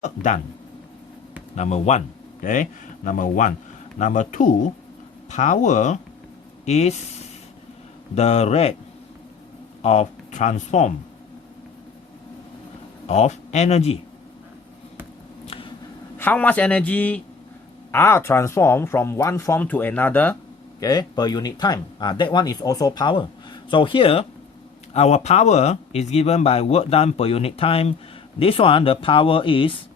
done. Number one. Okay. Number one. Number two, power is the rate of transform of energy. How much energy are transformed from one form to another, okay, per unit time. That one is also power. So here, our power is given by work done per unit time. This one, the power is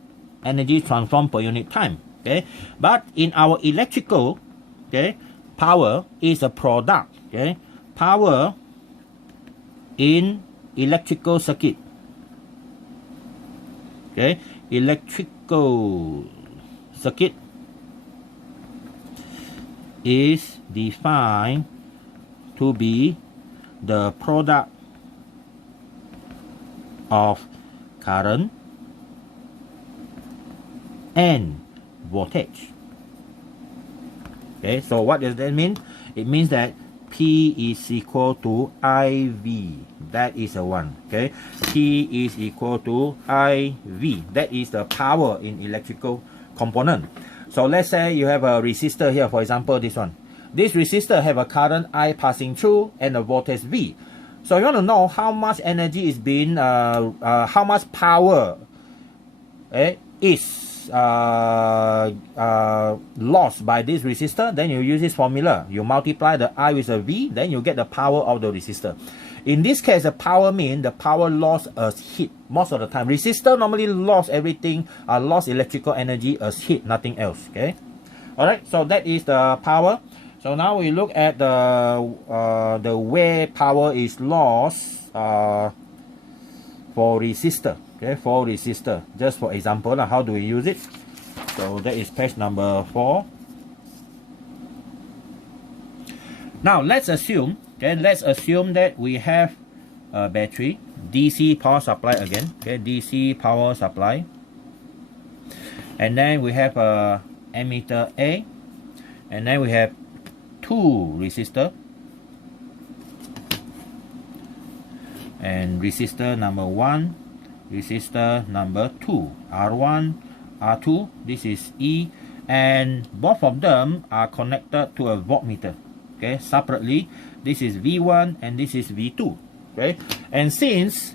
energy transformed per unit time. Okay, but in our electrical, okay, power is a product. Okay, power in electrical circuit. Okay, electrical circuit is defined to be the product of current and voltage. Okay, so what does that mean? It means that P is equal to IV. That is a one. Okay, P is equal to IV. That is the power in electrical component. So let's say you have a resistor here, for example, this one. This resistor have a current I passing through and a voltage V. So you want to know how much energy is being, how much power is lost by this resistor. Then you use this formula. You multiply the I with a V, then you get the power of the resistor. In this case, the power means the power loss as heat most of the time. Resistor normally lost everything, lost electrical energy as heat, nothing else. Okay. All right. So that is the power. So now we look at the way power is lost for resistor. Okay, for resistor. Just for example, how do we use it? So that is page number 4. Now let's assume. Okay, let's assume that we have a battery, DC power supply again. Okay, DC power supply. And then we have a ammeter A. And then we have 2 resistor. And resistor number 1, resistor number 2, R1, R2, this is E. And both of them are connected to a voltmeter. Okay, separately. This is V1 and this is V2. Okay, and since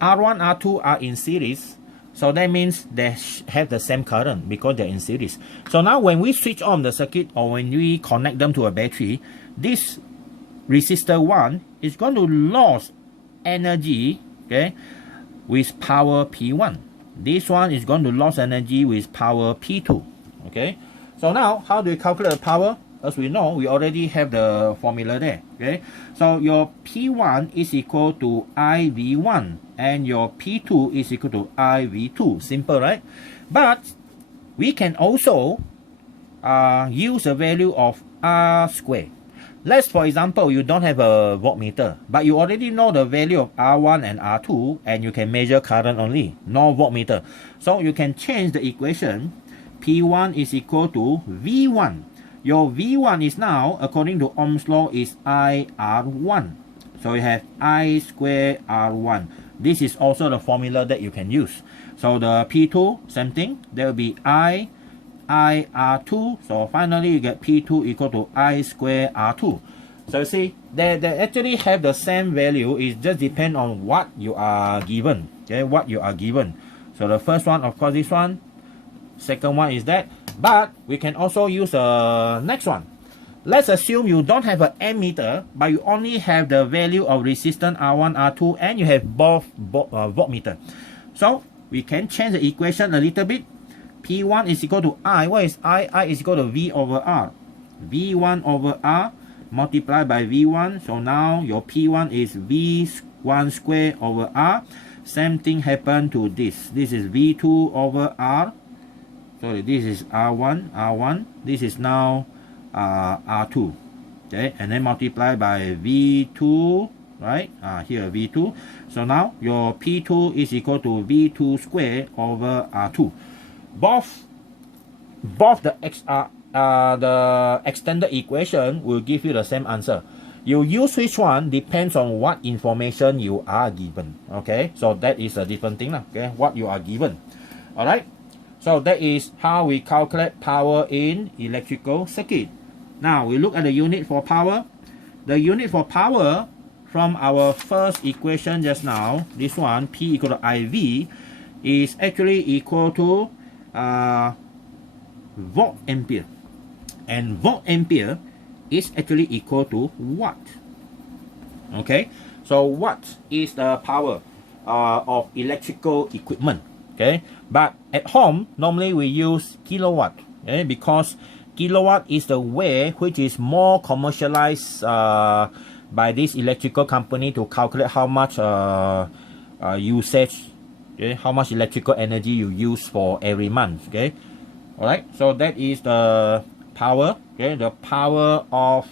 R1, R2 are in series, so that means they have the same current because they're in series. So now when we switch on the circuit or when we connect them to a battery, this resistor 1 is going to lose energy, okay, with power P1. This one is going to lose energy with power P2. Okay, so now how do we calculate the power? As we know, we already have the formula there. Okay, so your P1 is equal to IV1 and your P2 is equal to IV2. Simple, right? But we can also use a value of R squared. Let's, for example, you don't have a voltmeter, but you already know the value of R1 and R2 and you can measure current only, no voltmeter. So you can change the equation. P1 is equal to V1. Your V1 is now, according to Ohm's law, is IR1. So you have I squared R1. This is also the formula that you can use. So the P2, same thing. There will be IR2. So finally you get P2 equal to I squared R2. So you see, they actually have the same value. It just depends on what you are given. Okay, what you are given. So the first one, of course, this one. Second one is that. But we can also use the next one. Let's assume you don't have an ammeter, but you only have the value of resistance R1, R2, and you have both voltmeter. So we can change the equation a little bit. P1 is equal to I. What is I? I is equal to V over R. V1 over R multiplied by V1. So now your P1 is V1 squared over R. Same thing happened to this. This is V2 over R. Sorry, this is R1. This is now R2. Okay, and then multiply by V2, right? Here V2. So now your P2 is equal to V2 squared over R2. Both the extended equation will give you the same answer. You use which one depends on what information you are given. Okay, so that is a different thing. Okay, what you are given. All right. So that is how we calculate power in electrical circuit. Now we look at the unit for power. The unit for power from our first equation just now, this one, P equal to IV, is actually equal to volt ampere. And volt ampere is actually equal to watt. Okay, so watt is the power of electrical equipment. Okay, but at home normally we use kilowatt. Okay, because kilowatt is the way which is more commercialized by this electrical company to calculate how much usage, okay, how much electrical energy you use for every month. Okay, all right. So that is the power. Okay, the power of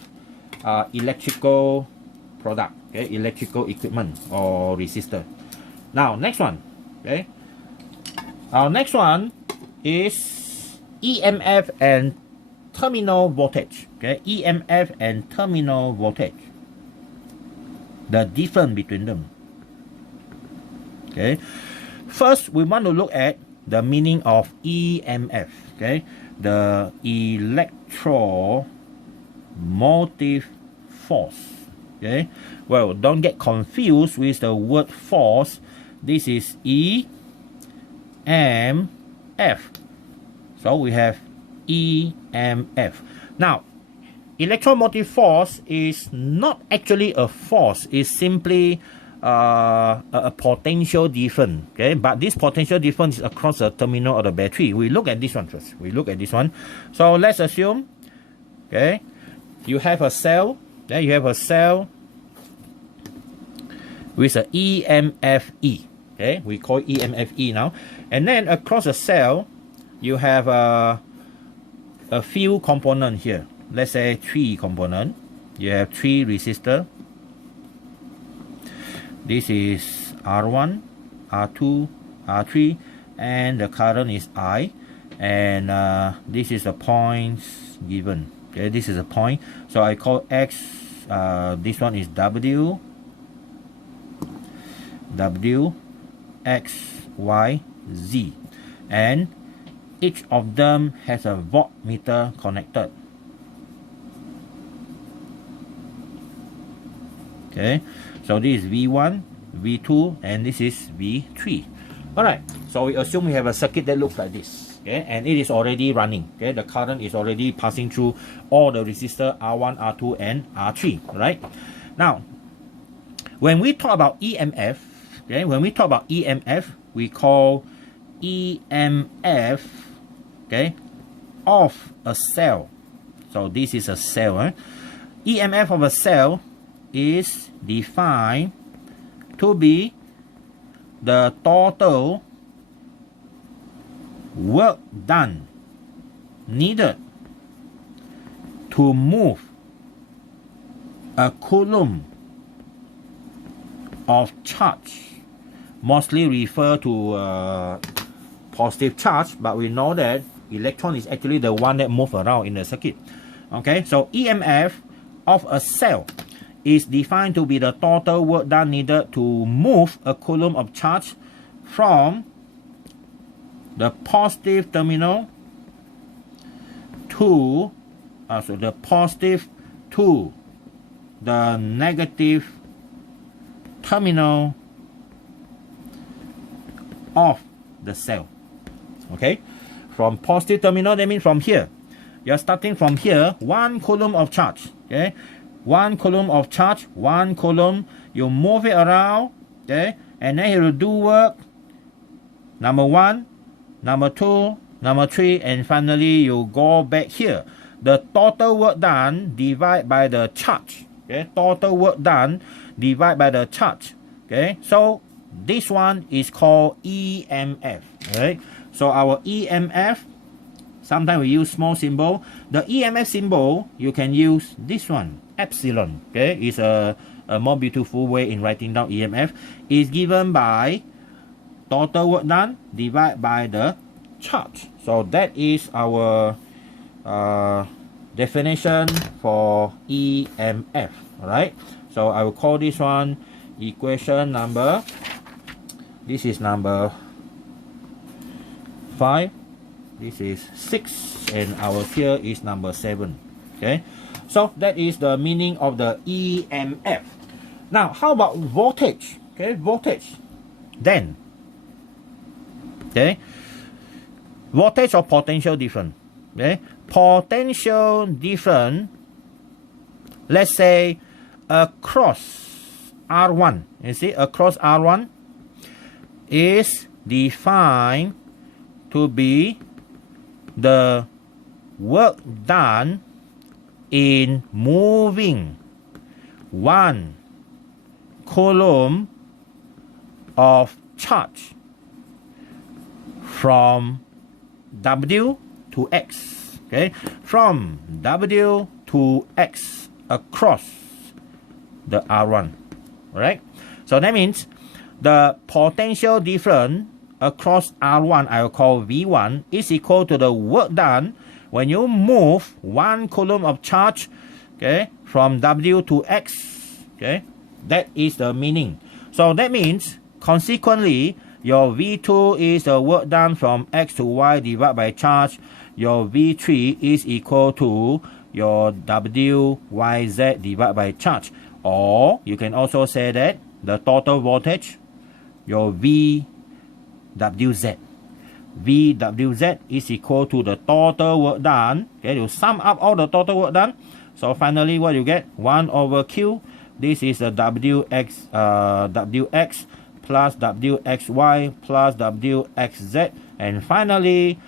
electrical product. Okay, electrical equipment or resistor. Now next one. Okay, our next one is EMF and terminal voltage. Okay, EMF and terminal voltage, the difference between them. Okay, first we want to look at the meaning of EMF. Okay, the electromotive force. Okay, well, don't get confused with the word force. This is EMF. So we have EMF. Now, electromotive force is not actually a force. It's simply a potential difference. Okay, but this potential difference is across the terminal of the battery. We look at this one first. We look at this one. So let's assume, okay, you have a cell. Then you have a cell with a EMFE. Okay, we call EMFE now. And then across the cell, you have a few components here. Let's say 3 components. You have 3 resistors. This is R1, R2, R3, and the current is I. And this is the points given. Okay, this is a point. So I call X. This one is W, X, Y, Z, and each of them has a voltmeter connected. Okay, so this is V1, V2, and this is V3. All right, so we assume we have a circuit that looks like this. Okay, and it is already running. Okay, the current is already passing through all the resistors R1, R2, and R3. Right? Now, when we talk about EMF, okay, when we talk about EMF, we call EMF, okay, of a cell. So this is a cell. EMF of a cell is defined to be the total work done needed to move a coulomb of charge, mostly refer to positive charge, but we know that electron is actually the one that move around in the circuit. Okay, so EMF of a cell is defined to be the total work done needed to move a coulomb of charge from the positive terminal to the positive to the negative terminal of the cell. Okay, from positive terminal, that means from here. You're starting from here, 1 coulomb of charge. Okay, 1 coulomb of charge, 1 coulomb. You move it around. Okay, and then you will do work. Number 1, number 2, number 3, and finally you go back here. The total work done divided by the charge. Okay, total work done divided by the charge. Okay, so this one is called EMF. Right? So our EMF, sometimes we use small symbol. The EMF symbol, you can use this one, epsilon. Okay, it's a more beautiful way in writing down EMF. Is given by total work done divided by the charge. So that is our definition for EMF. Alright, so I will call this one equation number, this is number 5, this is 6, and our here is number 7. Okay, so that is the meaning of the EMF. Now, how about voltage? Okay, voltage. Then, okay, voltage or potential difference. Okay, potential difference, let's say across R1, you see, across R1 is defined to be the work done in moving 1 coulomb of charge from W to X. Okay, from W to X across the R1. Alright, so that means the potential difference across R1, I will call V1, is equal to the work done when you move 1 coulomb of charge, okay, from W to X. Okay, that is the meaning. So that means consequently your V2 is the work done from X to Y divided by charge. Your V3 is equal to your WYZ divided by charge. Or you can also say that the total voltage, your VWZ. VWZ is equal to the total work done. Okay, you sum up all the total work done. So finally what you get? 1 over Q. This is the WX plus WXY plus WXZ. And finally,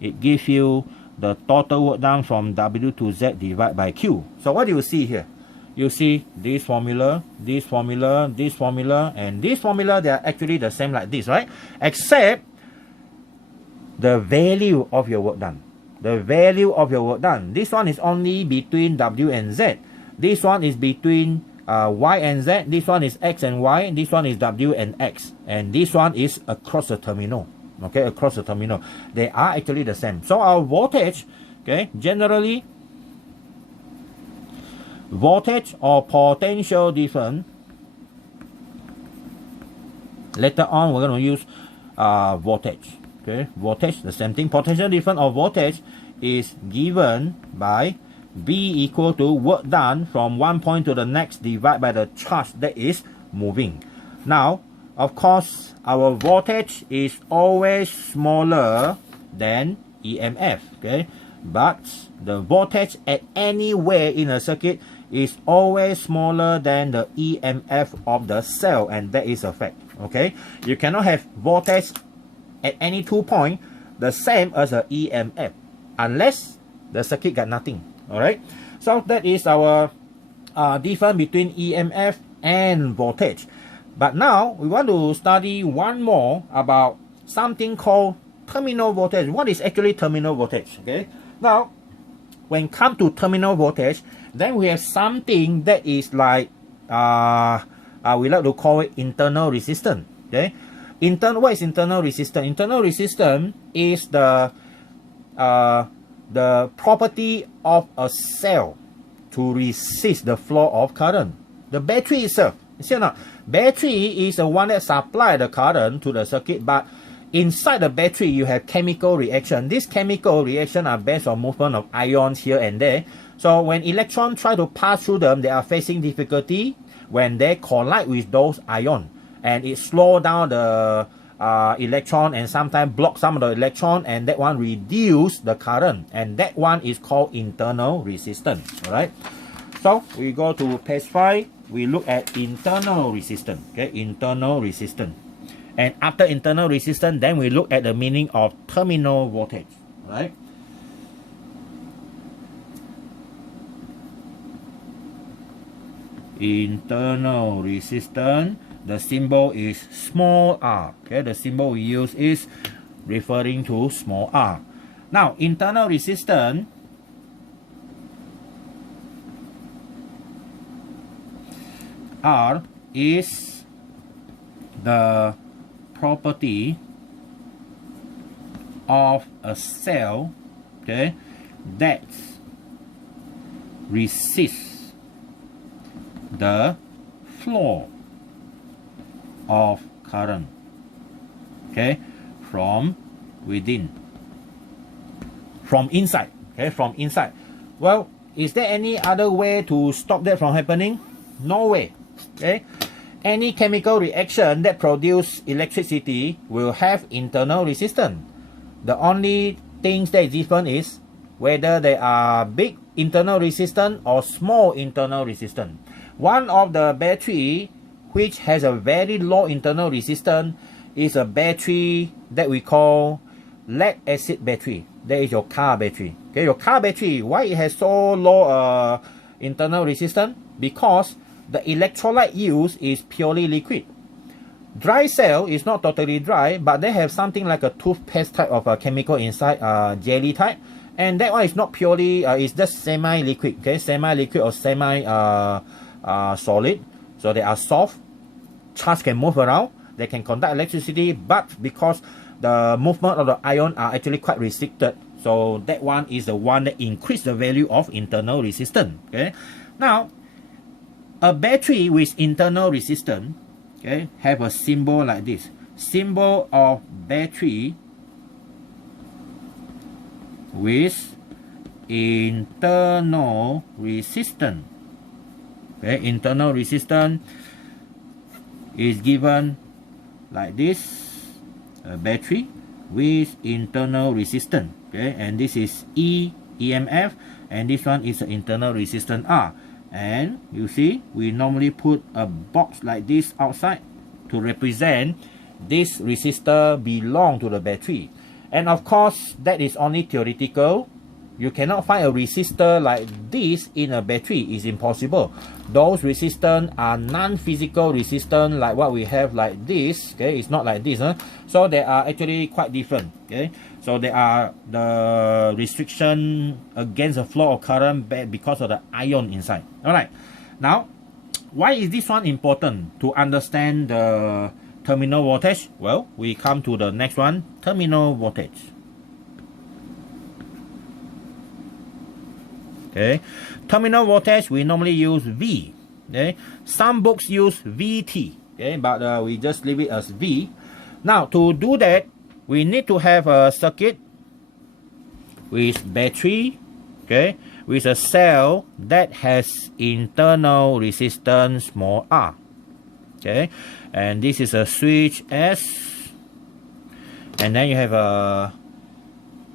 it gives you the total work done from W to Z divided by Q. So what do you see here? You see this formula, this formula, this formula, and this formula, they are actually the same like this, right? Except the value of your work done. The value of your work done. This one is only between W and Z. This one is between Y and Z. This one is X and Y. This one is W and X. And this one is across the terminal. Okay, across the terminal. They are actually the same. So our voltage, okay, generally, voltage or potential difference, later on we're going to use voltage. Okay, voltage, the same thing. Potential difference or voltage is given by B equal to work done from one point to the next divided by the charge that is moving. Now, of course, our voltage is always smaller than EMF. Okay, but the voltage at anywhere in a circuit is always smaller than the EMF of the cell, and that is a fact. Okay, you cannot have voltage at any 2 points the same as a EMF unless the circuit got nothing. All right, so that is our difference between EMF and voltage. But now we want to study one more about something called terminal voltage. What is actually terminal voltage? Okay, now when it comes to terminal voltage, then we have something that is like we like to call it internal resistance. Okay, what is internal resistance? Internal resistance is the property of a cell to resist the flow of current. The battery itself, you see or not? Battery is the one that supplies the current to the circuit, but inside the battery you have chemical reaction. These chemical reactions are based on movement of ions here and there. So when electrons try to pass through them, they are facing difficulty when they collide with those ions, and it slows down the electron and sometimes block some of the electron, and that one reduce the current, and that one is called internal resistance. All right, so we go to page 5. We look at internal resistance. Okay, internal resistance, and after internal resistance, then we look at the meaning of terminal voltage. All right, internal resistance, the symbol is small r. Okay, the symbol we use is referring to small r. Now, internal resistance R is the property of a cell, okay, that resists the flow of current, okay, from within. From inside, okay, from inside. Well, is there any other way to stop that from happening? No way, okay. Any chemical reaction that produce electricity will have internal resistance. The only things that is different is whether they are big internal resistance or small internal resistance. One of the battery which has a very low internal resistance is a battery that we call lead acid battery. That is your car battery. Okay, your car battery, why it has so low internal resistance? Because the electrolyte used is purely liquid. Dry cell is not totally dry, but they have something like a toothpaste type of a chemical inside, jelly type, and that one is not purely, it's just semi-liquid, okay, semi-liquid or semi-solid. So they are soft, charge can move around, they can conduct electricity, but because the movement of the ion are actually quite restricted, so that one is the one that increase the value of internal resistance. Okay, now a battery with internal resistance, okay, have a symbol like this. Symbol of battery with internal resistance. Okay, internal resistance is given like this. A battery with internal resistance. Okay, and this is EMF, and this one is the internal resistance R. And you see, we normally put a box like this outside to represent this resistor belong to the battery. And of course, that is only theoretical. You cannot find a resistor like this in a battery. It's impossible. Those resistors are non-physical resistance like what we have like this. Okay, it's not like this. So they are actually quite different. Okay, so they are the restriction against the flow of current because of the ion inside. All right. Now, why is this one important to understand the terminal voltage? Well, we come to the next one, terminal voltage. Okay, terminal voltage we normally use V. Okay, some books use VT. Okay, but we just leave it as V. Now to do that, we need to have a circuit with battery. Okay, with a cell that has internal resistance small r. Okay, and this is a switch S, and then you have a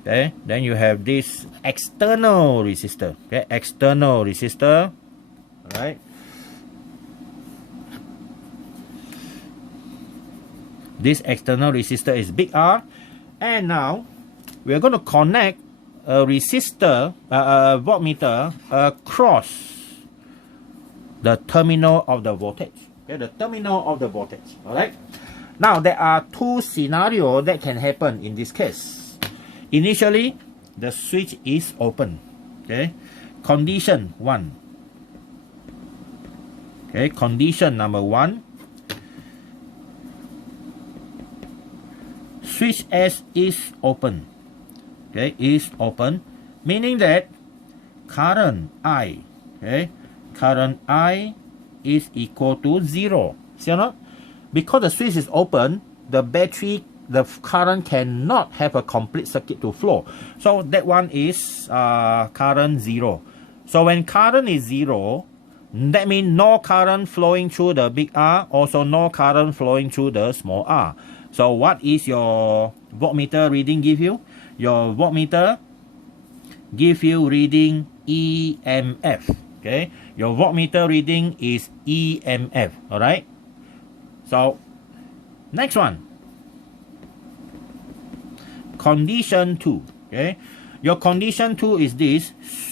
okay, then you have this external resistor. Okay, external resistor. All right. This external resistor is big R, and now we are going to connect a resistor, a voltmeter across the terminal of the voltage. Okay, the terminal of the voltage. All right. Now there are two scenarios that can happen in this case. Initially, the switch is open. Okay, condition 1. Okay, condition number 1. Switch S is open. Okay, is open, meaning that current I, okay, current I is equal to 0. See or not? Because the switch is open, the battery, the current cannot have a complete circuit to flow. So that one is current 0. So when current is 0, that means no current flowing through the big R, also no current flowing through the small r. So what is your voltmeter reading give you? Your voltmeter give you reading EMF. Okay, your voltmeter reading is EMF. All right. So next one, condition 2. Okay, your condition 2 is this: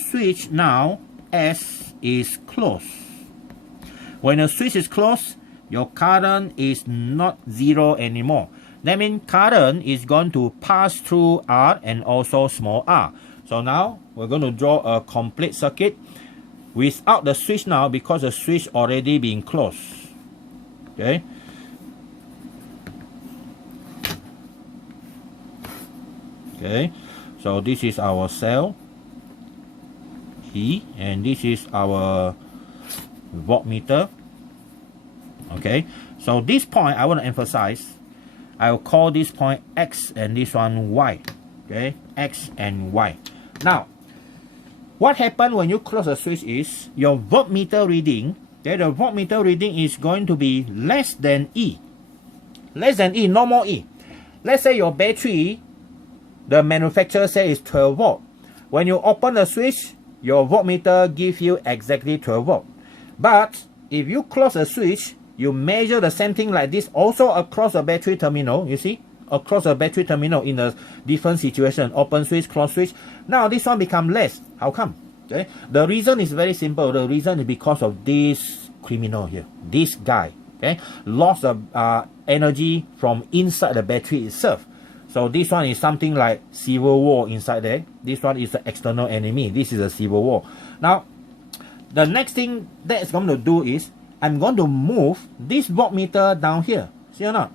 switch now S is closed. When a switch is closed, your current is not 0 anymore. That means current is going to pass through R and also small r. So now we're going to draw a complete circuit without the switch now, because the switch already been closed. Okay. Okay. So this is our cell E, and this is our voltmeter. Okay. So this point I want to emphasize. I'll call this point X and this one Y. Okay, X and Y. Now, what happens when you close the switch is your voltmeter reading, okay, the voltmeter reading is going to be less than E. Less than E, no more E. Let's say your battery, the manufacturer says is 12 volt. When you open the switch, your voltmeter gives you exactly 12 volt. But if you close the switch, you measure the same thing like this also across the battery terminal, you see? Across the battery terminal in a different situation, open switch, close switch. Now this one become less. How come? Okay, the reason is very simple. The reason is because of this criminal here, this guy. Okay, lost of energy from inside the battery itself. So this one is something like civil war inside there. This one is the external enemy. This is a civil war. Now, the next thing that it's going to do is I'm going to move this voltmeter down here. See or not?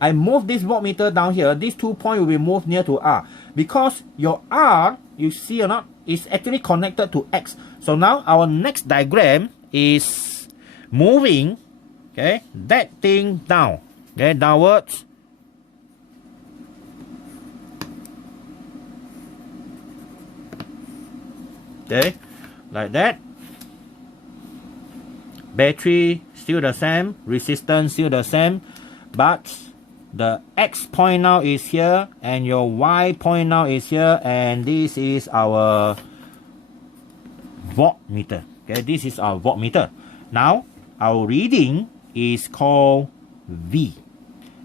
I move this voltmeter down here. These 2 points will be moved near to R. Because your R, you see or not, is actually connected to X. So now our next diagram is moving, okay, that thing down. Okay, downwards. Okay, like that. Battery still the same, resistance still the same, but the X point now is here and your Y point now is here, and this is our voltmeter. Okay, this is our voltmeter. Now our reading is called V.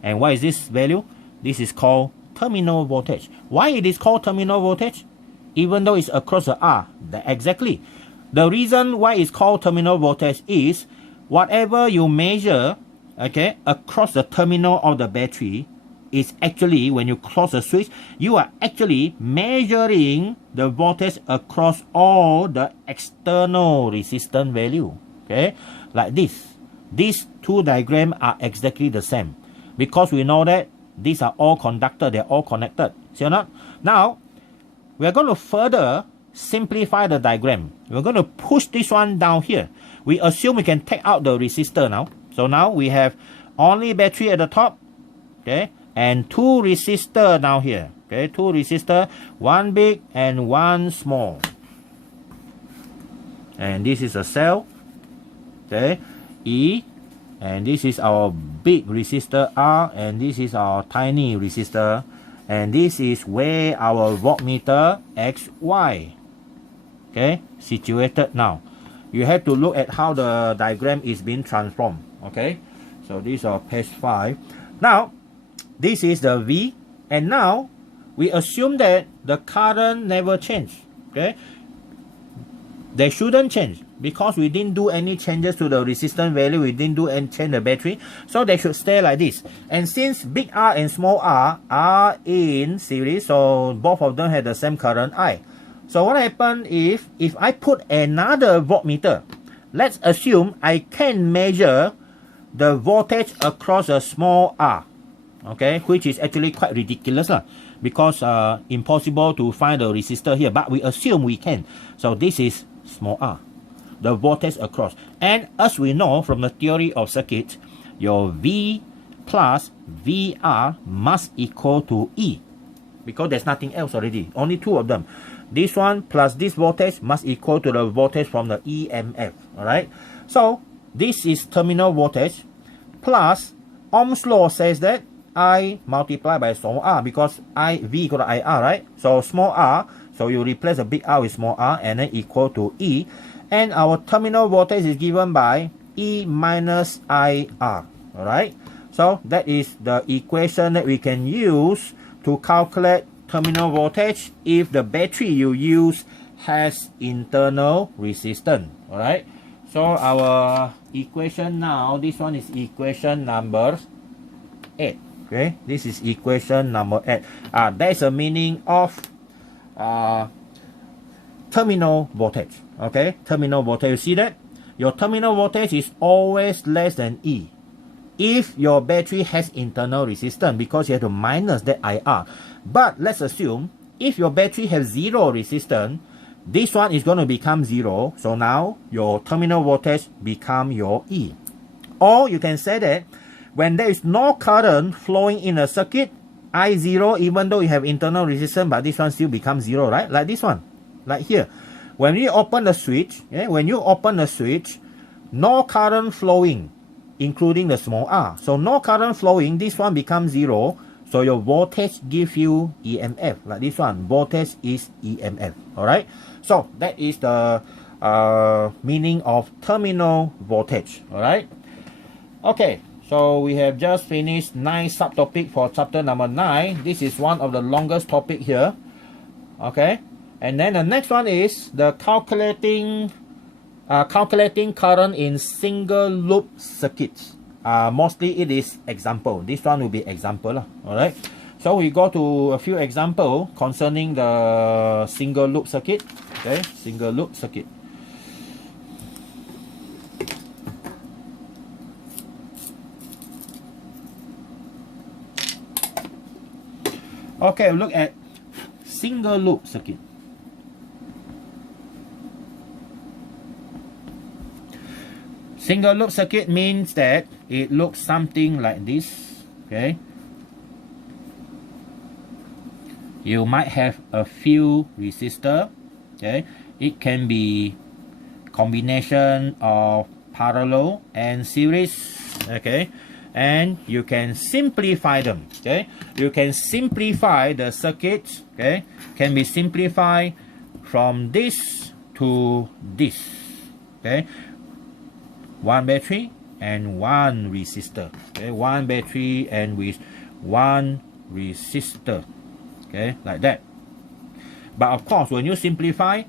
And what is this value? This is called terminal voltage. Why it is called terminal voltage? Even though it's across the R. Exactly. The reason why it's called terminal voltage is whatever you measure, okay, across the terminal of the battery is actually, when you close the switch, you are actually measuring the voltage across all the external resistance value. Okay, like this. These two diagrams are exactly the same because we know that these are all conductor, they're all connected. See or not? Now, we're going to further simplify the diagram. We're going to push this one down here. We assume we can take out the resistor now. So now we have only battery at the top, okay, and 2 resistor down here. Okay, 2 resistor, one big and one small. And this is a cell, okay, E, and this is our big resistor R, and this is our tiny resistor, and this is where our voltmeter XY, okay, situated now. You have to look at how the diagram is being transformed. Okay, so this is page 5. Now, this is the V, and now we assume that the current never changed. Okay, they shouldn't change because we didn't do any changes to the resistance value. We didn't do any change the battery, so they should stay like this. And since big R and small r are in series, so both of them have the same current I. So what happens if I put another voltmeter? Let's assume I can measure the voltage across a small r, okay, which is actually quite ridiculous because impossible to find the resistor here, but we assume we can. So this is small r, the voltage across. And as we know from the theory of circuit, your V plus VR must equal to E, because there's nothing else already, only 2 of them. This one plus this voltage must equal to the voltage from the EMF. Alright, so this is terminal voltage plus Ohm's law says that I multiply by small r, because V equal to IR, right? So small r, so you replace the big R with small r and then equal to E, and our terminal voltage is given by E minus IR. Alright, so that is the equation that we can use to calculate terminal voltage if the battery you use has internal resistance. Alright, so our equation now, this one is equation number 8. Okay, this is equation number 8. That is the meaning of terminal voltage. Okay, terminal voltage, you see that? Your terminal voltage is always less than E if your battery has internal resistance, because you have to minus that IR. But let's assume if your battery has 0 resistance, this one is going to become 0. So now your terminal voltage become your E. Or you can say that When there is no current flowing in a circuit, I0, even though you have internal resistance, but this one still becomes 0, right? Like this one, like here. When we open the switch, when you open the switch, no current flowing, including the small r. So no current flowing, this one becomes 0. So your voltage gives you EMF, like this one. Voltage is EMF, all right? So that is the meaning of terminal voltage, all right? Okay, so we have just finished 9 subtopic for chapter number 9. This is one of the longest topic here, okay? And then the next one is the calculating current in single loop circuits. Mostly it is example. This one will be example, all right? So we go to a few example concerning the single loop circuit. Okay, single loop circuit. Okay, look at single loop circuit. Single loop circuit means that it looks something like this. Okay, you might have a few resistor. Okay, it can be combination of parallel and series. Okay, and you can simplify them. Okay, you can simplify the circuit. Okay, can be simplified from this to this. Okay, one battery and one resistor. Okay, one battery and with one resistor. Okay, like that. But of course, when you simplify,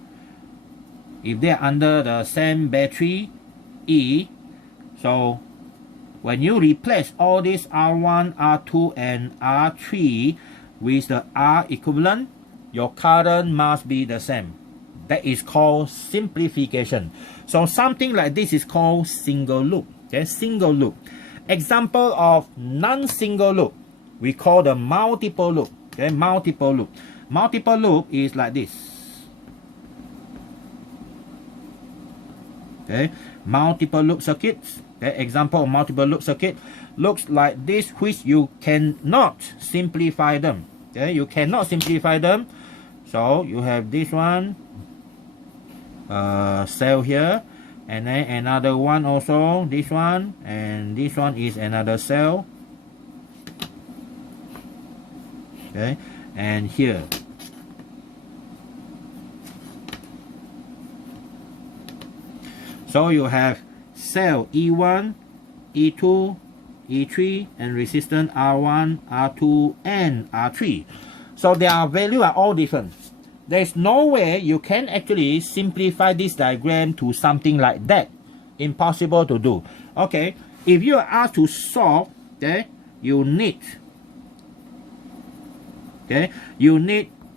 if they are under the same battery E, so when you replace all these R1, R2 and R3 with the R equivalent, your current must be the same. That is called simplification. So something like this is called single loop. Okay, single loop. Example of non-single loop, we call the multiple loop. Okay, multiple loop. Multiple loop is like this. Okay, multiple loop circuits. Okay, example of multiple loop circuit looks like this, which you cannot simplify them. Okay, you cannot simplify them. So you have this one, cell here, and then another one also, this one, and this one is another cell. Okay, and here. So you have cell E1, E2, E3, and resistance R1, R2, and R3. So their value are all different. There is no way you can actually simplify this diagram to something like that. Impossible to do. Okay, if you are asked to solve, okay, you need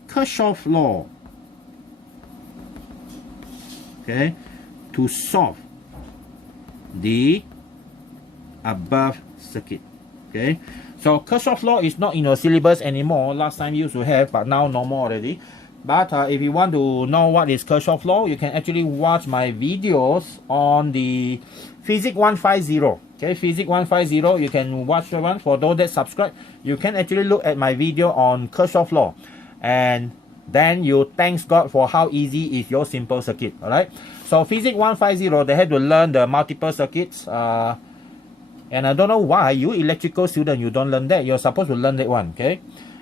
Kirchhoff's law. Okay, to solve the above circuit. Okay, so Kirchhoff's law is not in your syllabus anymore. Last time you used to have, but now no more already. But if you want to know what is Kirchhoff's law, you can actually watch my videos on the Physics 150. Okay, Physics 150, you can watch the one. For those that subscribe, you can actually look at my video on Kirchhoff's law, and then you thanks God for how easy is your simple circuit. All right. So Physics 150, they had to learn the multiple circuits. And I don't know why you electrical student, you don't learn that. You're supposed to learn that one. Okay.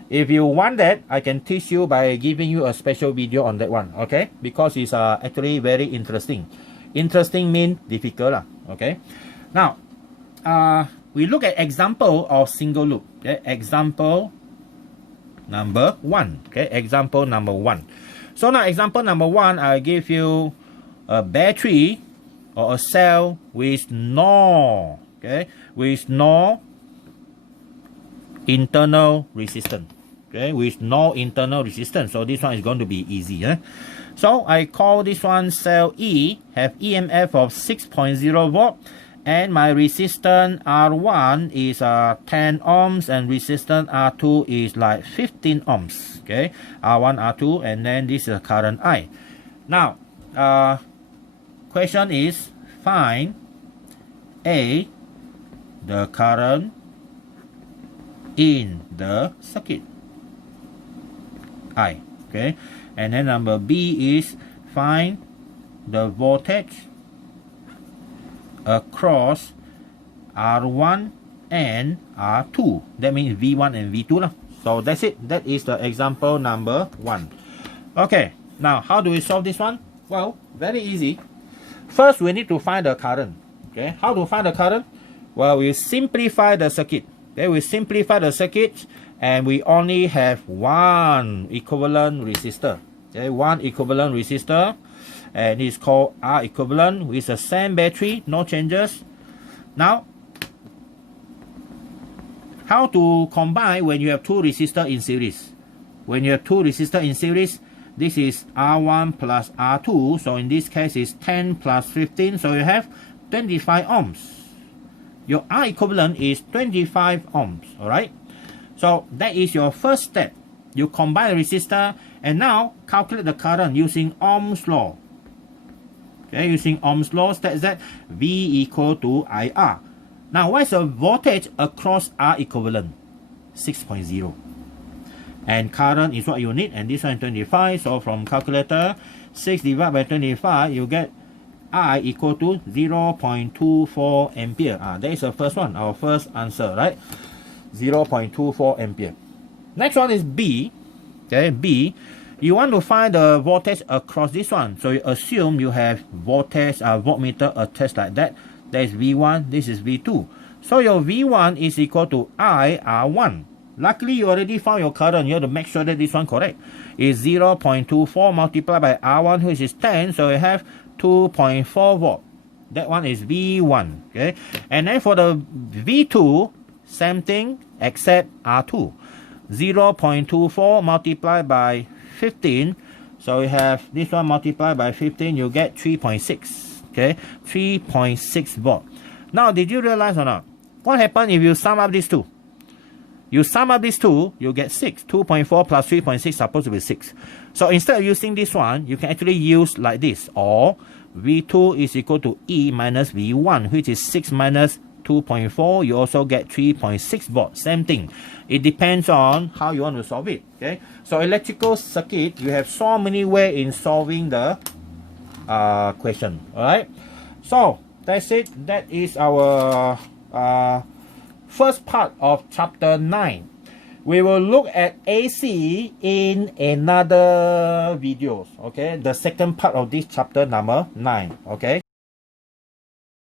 If you want that, I can teach you by giving you a special video on that one. Okay. Because it's actually very interesting. Interesting means difficult lah. Okay. Now, we look at example of single loop. Okay. Example number 1. Okay. Example number 1. So now example number 1, I give you a battery or a cell with no, okay, with no internal resistance. Okay, with no internal resistance. So this one is going to be easy. So I call this one cell E, have EMF of 6.0 volt, and my resistance R1 is 10 ohms, and resistance R2 is like 15 ohms. Okay, R1, R2, and then this is current I. Now, question is find A, the current in the circuit, I. Okay, and then number B is find the voltage across R1 and R2. That means V1 and V2 lah. So that's it. That is the example number 1. Okay, now how do we solve this one? Well, very easy. First, we need to find the current. Okay, how to find the current? Well, we simplify the circuit. Okay, we simplify the circuit and we only have one equivalent resistor. Okay, one equivalent resistor, and it's called R equivalent with the same battery, no changes. Now, how to combine when you have two resistors in series? When you have two resistors in series, this is R1 plus R2. So in this case, it's 10 plus 15. So you have 25 ohms. Your R equivalent is 25 ohms. Alright? So that is your first step. You combine the resistor and now calculate the current using Ohm's law. Okay, using Ohm's law states that V equal to IR. Now, what is the voltage across R equivalent? 6.0. And current is what you need, and this one is 25. So from calculator, 6 divided by 25, you get I equal to 0.24 ampere. That is the first one, our first answer, right? 0.24 ampere. Next one is B. Okay, B. You want to find the voltage across this one. So you assume you have voltage, voltmeter attached like that. That is V1, this is V2. So your V1 is equal to IR1. Luckily, you already found your current. You have to make sure that this one correct. Is 0.24 multiplied by R1, which is 10. So you have 2.4 volt. That one is V1. Okay. And then for the V2, same thing except R2. 0.24 multiplied by 15. So you have this one multiplied by 15. You get 3.6. Okay, 3.6 volt. Now, did you realize or not? What happens if you sum up these two? You sum up these two, you get 6. 2.4 plus 3.6 supposed to be 6. So instead of using this one, you can actually use like this. Or V2 is equal to E minus V1, which is 6 minus 2.4. You also get 3.6 volt. Same thing. It depends on how you want to solve it. Okay. So electrical circuit, you have so many ways in solving the question. Alright, so that's it. That is our first part of chapter 9. We will look at AC in another videos. Okay, the second part of this chapter number 9. Okay.